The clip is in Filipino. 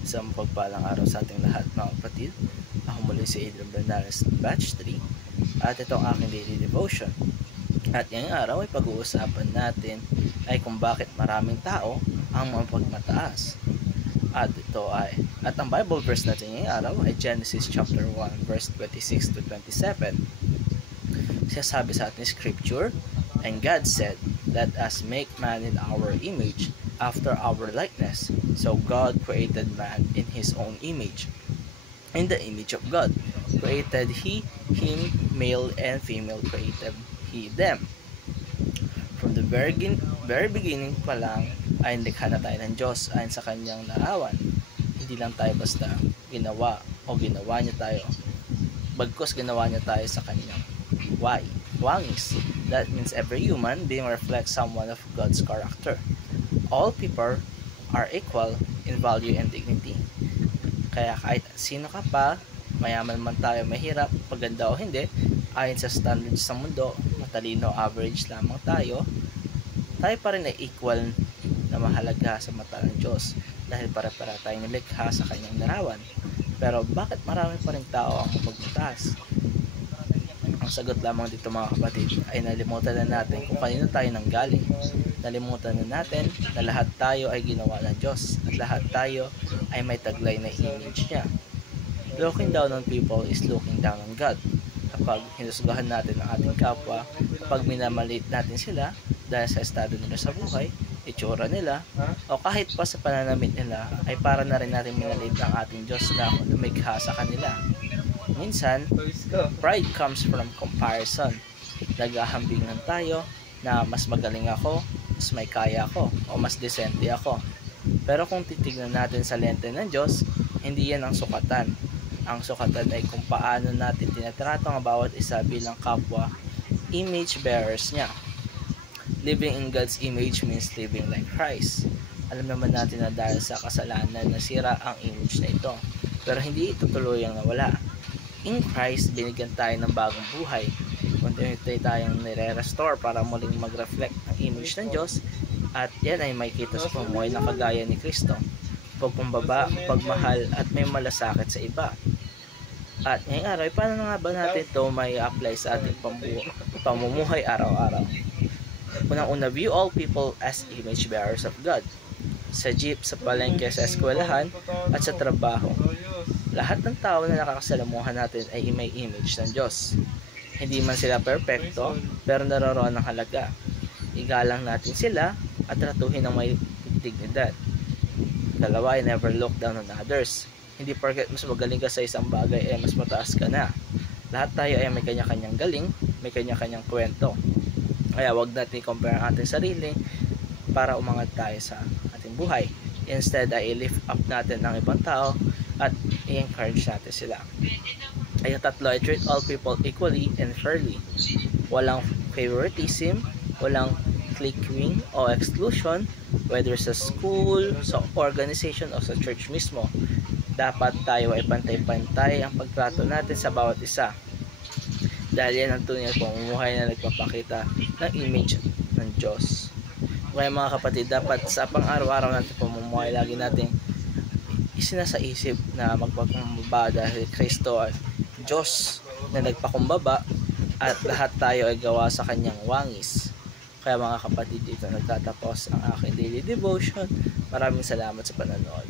Isang pagpalang araw sa ating lahat mga kapatid. Ako muli si Adrian Bernales ng Batch 3 at ito ang aking daily devotion. At ngayong araw ay pag-uusapan natin ay kung bakit maraming tao ang mapagmataas. At ang Bible verse natin ngayong araw ay Genesis chapter 1 verse 26 to 27. Sabi sa ating scripture, "And God said, let us make man in our image, after our likeness. So God created man in his own image. In the image of God created he him, male and female created he them." From the very beginning pa lang ay nilikha na tayo ng Diyos ayon sa kanyang larawan. Hindi lang tayo basta ginawa niya tayo. Bagkus ginawa niya tayo sa kanyang wangis. That means every human being reflects someone of God's character. All people are equal in value and dignity. Kaya kahit sino ka pa, mayaman man tayo, mahirap, paganda o hindi, ayon sa standards sa mundo, matalino, average lamang tayo pa rin ay equal na mahalaga sa mata ng Diyos dahil para tayong nilikha sa kanyang larawan. Pero bakit marami pa rin tao ang mapagmataas? Ang sagot lamang dito mga kapatid ay nalimutan na natin kung kanino tayo nanggaling. Nalimutan na natin na lahat tayo ay ginawa ng Diyos at lahat tayo ay may taglay na image niya. Looking down on people is looking down on God. Kapag hinusgahan natin ang ating kapwa, kapag minamaliit natin sila dahil sa estado nila sa buhay, itsura nila, o kahit pa sa pananamit nila, ay para na rin natin minaliit ang ating Diyos na lumikha sa kanila. Minsan, pride comes from comparison. Naghahambingan tayo na mas magaling ako, mas may kaya ako, o mas desente ako. Pero kung titignan natin sa lente ng Diyos, hindi yan ang sukatan. Ang sukatan ay kung paano natin tinatrato ang bawat isa bilang kapwa image bearers niya. Living in God's image means living like Christ. Alam naman natin na dahil sa kasalanan nasira ang image na ito, pero hindi ito tuluyang nawala. In Christ, binigyan tayo ng bagong buhay. Continuity tayong nire-restore para muling mag-reflect ang image ng Diyos, at yan ay makikita sa pamumuhay na kagaya ni Kristo. Pagkumbaba, pagmahal at may malasakit sa iba. At ngayong araw, paano nga ba natin ito may apply sa ating pamumuhay araw-araw? Unang-una, view all people as image bearers of God. Sa jeep, sa palengke, sa eskwelahan, at sa trabaho. Lahat ng tao na nakakasalamuhan natin ay may image ng Diyos. Hindi man sila perpekto, pero naroroon ng halaga. Igalang natin sila at tratuhin ng may dignidad. Dalawa, I never look down on others. Hindi porket mas magaling ka sa isang bagay ay mas mataas ka na. Lahat tayo ay may kanya-kanyang galing, may kanya-kanyang kwento. Kaya wag natin compare ang ating sarili para umangat tayo sa ating buhay. Instead ay lift up natin ang ibang tao at i-encourage natin sila. Ay tatlo, I treat all people equally and fairly. Walang favoritism, walang cliquing o exclusion, whether sa school, sa organization o sa church mismo. Dapat tayo ay pantay-pantay ang pagtrato natin sa bawat isa. Dahil yan ang tunay na pamumuhay na nagpapakita ng image ng Diyos. Kaya mga kapatid, dapat sa pang-araw-araw natin pamumuhay, lagi natin isinasaisip na magpakumbaba dahil Kristo ay Diyos na nagpakumbaba at lahat tayo ay gawa sa kanyang wangis. Kaya mga kapatid, dito nagtatapos ang aking daily devotion. Maraming salamat sa panonood.